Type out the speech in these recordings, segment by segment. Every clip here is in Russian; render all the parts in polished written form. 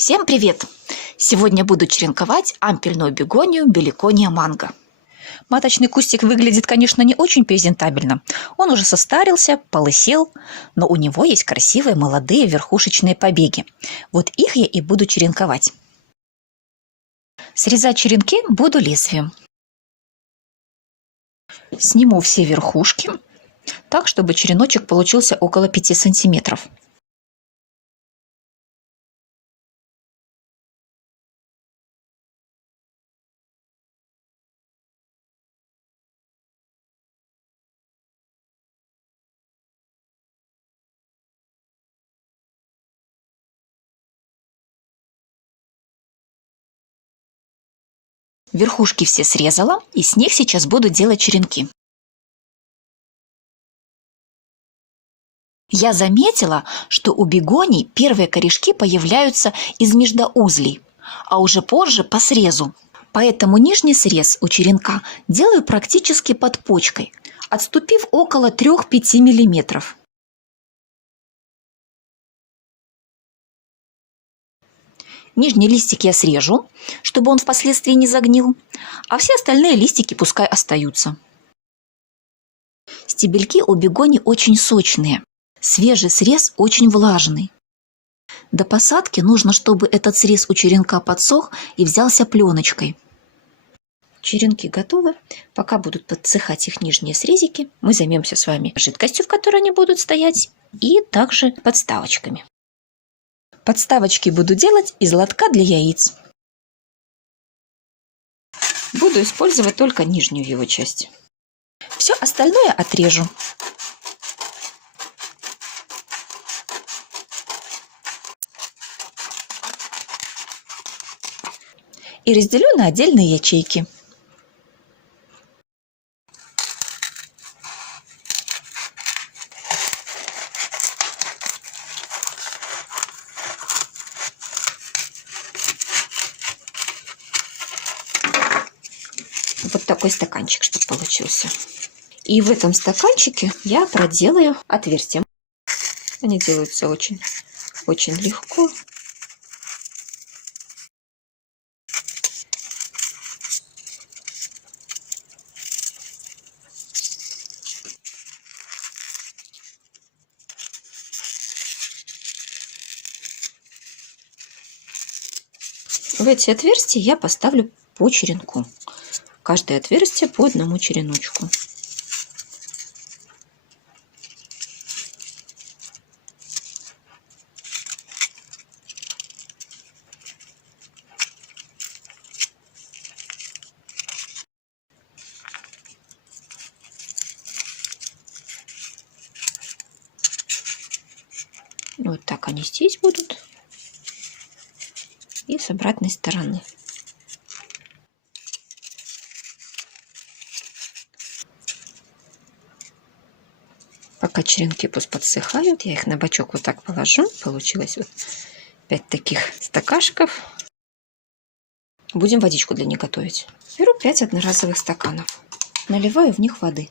Всем привет! Сегодня буду черенковать ампельную бегонию Беликония манго. Маточный кустик выглядит, конечно, не очень презентабельно. Он уже состарился, полысел, но у него есть красивые молодые верхушечные побеги. Вот их я и буду черенковать. Срезать черенки буду лезвием. Сниму все верхушки, так, чтобы череночек получился около 5 сантиметров. Верхушки все срезала, и с них сейчас буду делать черенки. Я заметила, что у бегоний первые корешки появляются из междоузлей, а уже позже по срезу. Поэтому нижний срез у черенка делаю практически под почкой, отступив около 3-5 мм. Нижний листик я срежу, чтобы он впоследствии не загнил, а все остальные листики пускай остаются. Стебельки у бегоний очень сочные, свежий срез очень влажный. До посадки нужно, чтобы этот срез у черенка подсох и взялся пленочкой. Черенки готовы. Пока будут подсыхать их нижние срезики, мы займемся с вами жидкостью, в которой они будут стоять, и также подставочками. Подставочки буду делать из лотка для яиц. Буду использовать только нижнюю его часть. Все остальное отрежу. И разделю на отдельные ячейки. Вот такой стаканчик, чтобы получился. И в этом стаканчике я проделаю отверстия. Они делаются очень легко. В эти отверстия я поставлю по черенку. Каждое отверстие по одному череночку. Вот так они здесь будут. И с обратной стороны. Пока черенки пусть подсыхают, я их на бочок вот так положу. Получилось вот 5 таких стакашков. Будем водичку для них готовить. Беру 5 одноразовых стаканов. Наливаю в них воды.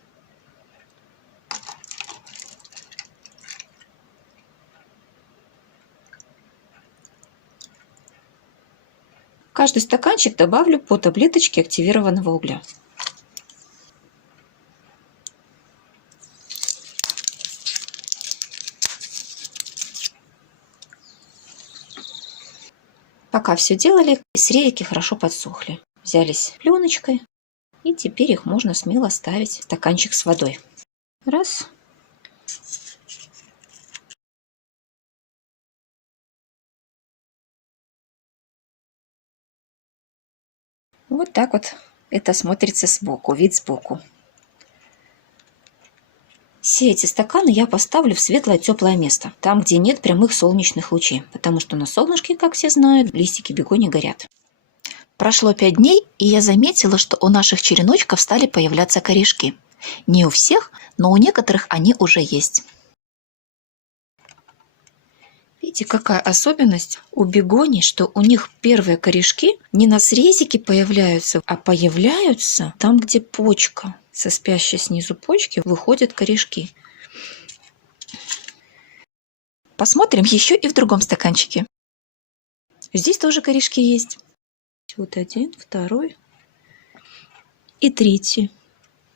В каждый стаканчик добавлю по таблеточке активированного угля. Пока все делали, срезики хорошо подсохли. Взялись пленочкой, и теперь их можно смело ставить в стаканчик с водой. Раз. Вот так вот это смотрится сбоку, вид сбоку. Все эти стаканы я поставлю в светлое теплое место, там, где нет прямых солнечных лучей, потому что на солнышке, как все знают, листики бегонии горят. Прошло 5 дней, и я заметила, что у наших череночков стали появляться корешки. Не у всех, но у некоторых они уже есть. Видите, какая особенность у бегоний, что у них первые корешки не на срезике появляются, а появляются там, где почка. Со спящей снизу почки выходят корешки. Посмотрим еще и в другом стаканчике. Здесь тоже корешки есть. Вот один, второй и третий.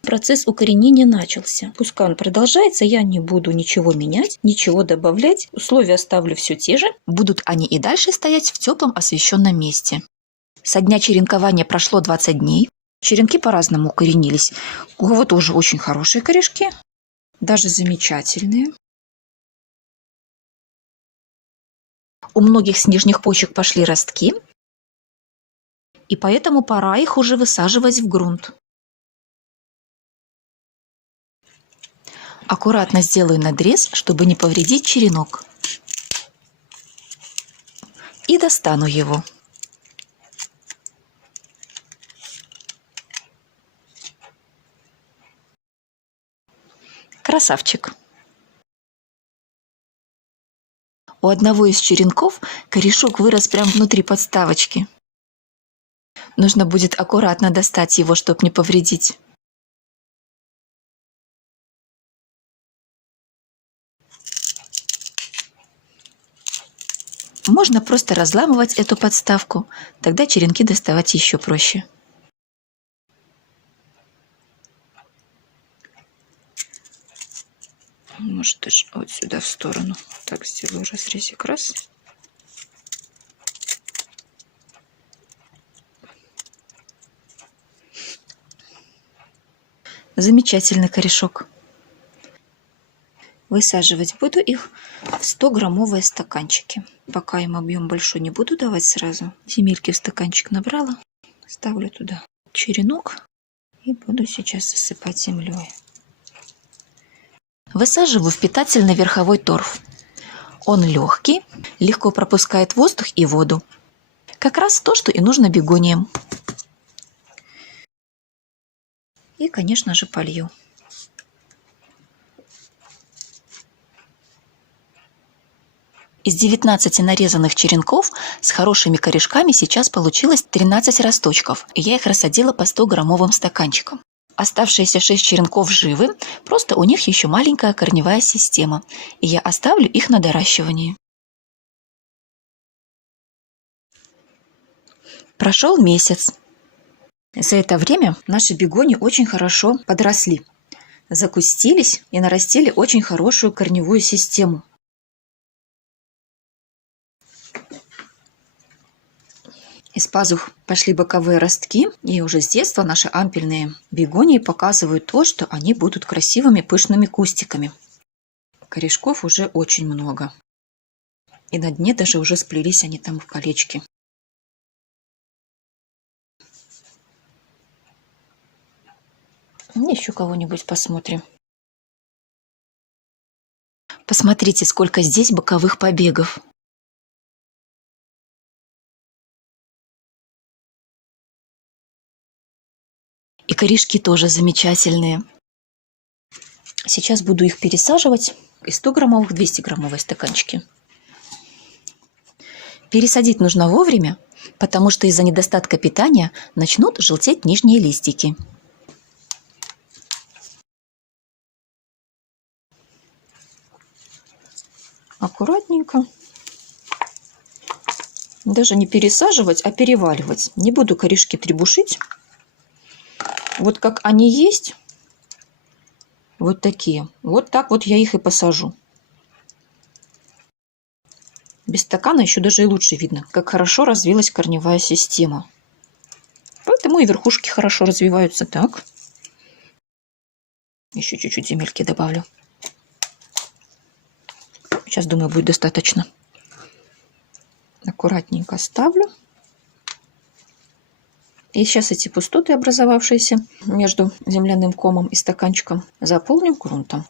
Процесс укоренения начался. Пускай он продолжается, я не буду ничего менять, ничего добавлять. Условия оставлю все те же. Будут они и дальше стоять в теплом освещенном месте. Со дня черенкования прошло 20 дней. Черенки по-разному укоренились. У кого тоже очень хорошие корешки, даже замечательные. У многих с нижних почек пошли ростки, и поэтому пора их уже высаживать в грунт. Аккуратно сделаю надрез, чтобы не повредить черенок. И достану его. Красавчик. У одного из черенков корешок вырос прямо внутри подставочки. Нужно будет аккуратно достать его, чтобы не повредить. Можно просто разламывать эту подставку, тогда черенки доставать еще проще. Может, даже вот сюда в сторону. Так, сделаю разрезик. Раз. Замечательный корешок. Высаживать буду их в 100-граммовые стаканчики. Пока им объем большой не буду давать сразу. Земельки в стаканчик набрала. Ставлю туда черенок и буду сейчас засыпать землей. Высаживаю в питательный верховой торф. Он легкий, легко пропускает воздух и воду. Как раз то, что и нужно бегониям. И, конечно же, полью. Из 19 нарезанных черенков с хорошими корешками сейчас получилось 13 росточков. И я их рассадила по 100-граммовым стаканчикам. Оставшиеся 6 черенков живы, просто у них еще маленькая корневая система. И я оставлю их на доращивание. Прошел месяц. За это время наши бегонии очень хорошо подросли, закустились и нарастили очень хорошую корневую систему. Из пазух пошли боковые ростки, и уже с детства наши ампельные бегонии показывают то, что они будут красивыми пышными кустиками. Корешков уже очень много. И на дне даже уже сплелись они там в колечки. Еще кого-нибудь посмотрим. Посмотрите, сколько здесь боковых побегов. И корешки тоже замечательные. Сейчас буду их пересаживать из 100-граммовых в 200-граммовые стаканчики. Пересадить нужно вовремя, потому что из-за недостатка питания начнут желтеть нижние листики. Аккуратненько. Даже не пересаживать, а переваливать. Не буду корешки требушить. Вот как они есть, вот такие. Вот так вот я их и посажу. Без стакана еще даже и лучше видно, как хорошо развилась корневая система. Поэтому и верхушки хорошо развиваются. Так. Еще чуть-чуть земельки добавлю. Сейчас, думаю, будет достаточно. Аккуратненько ставлю. И сейчас эти пустоты, образовавшиеся между земляным комом и стаканчиком, заполню грунтом.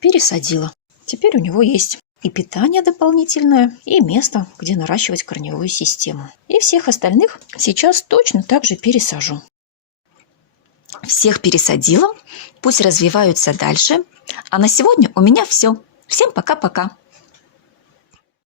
Пересадила. Теперь у него есть и питание дополнительное, и место, где наращивать корневую систему. И всех остальных сейчас точно так же пересажу. Всех пересадила, пусть развиваются дальше. А на сегодня у меня все. Всем пока-пока!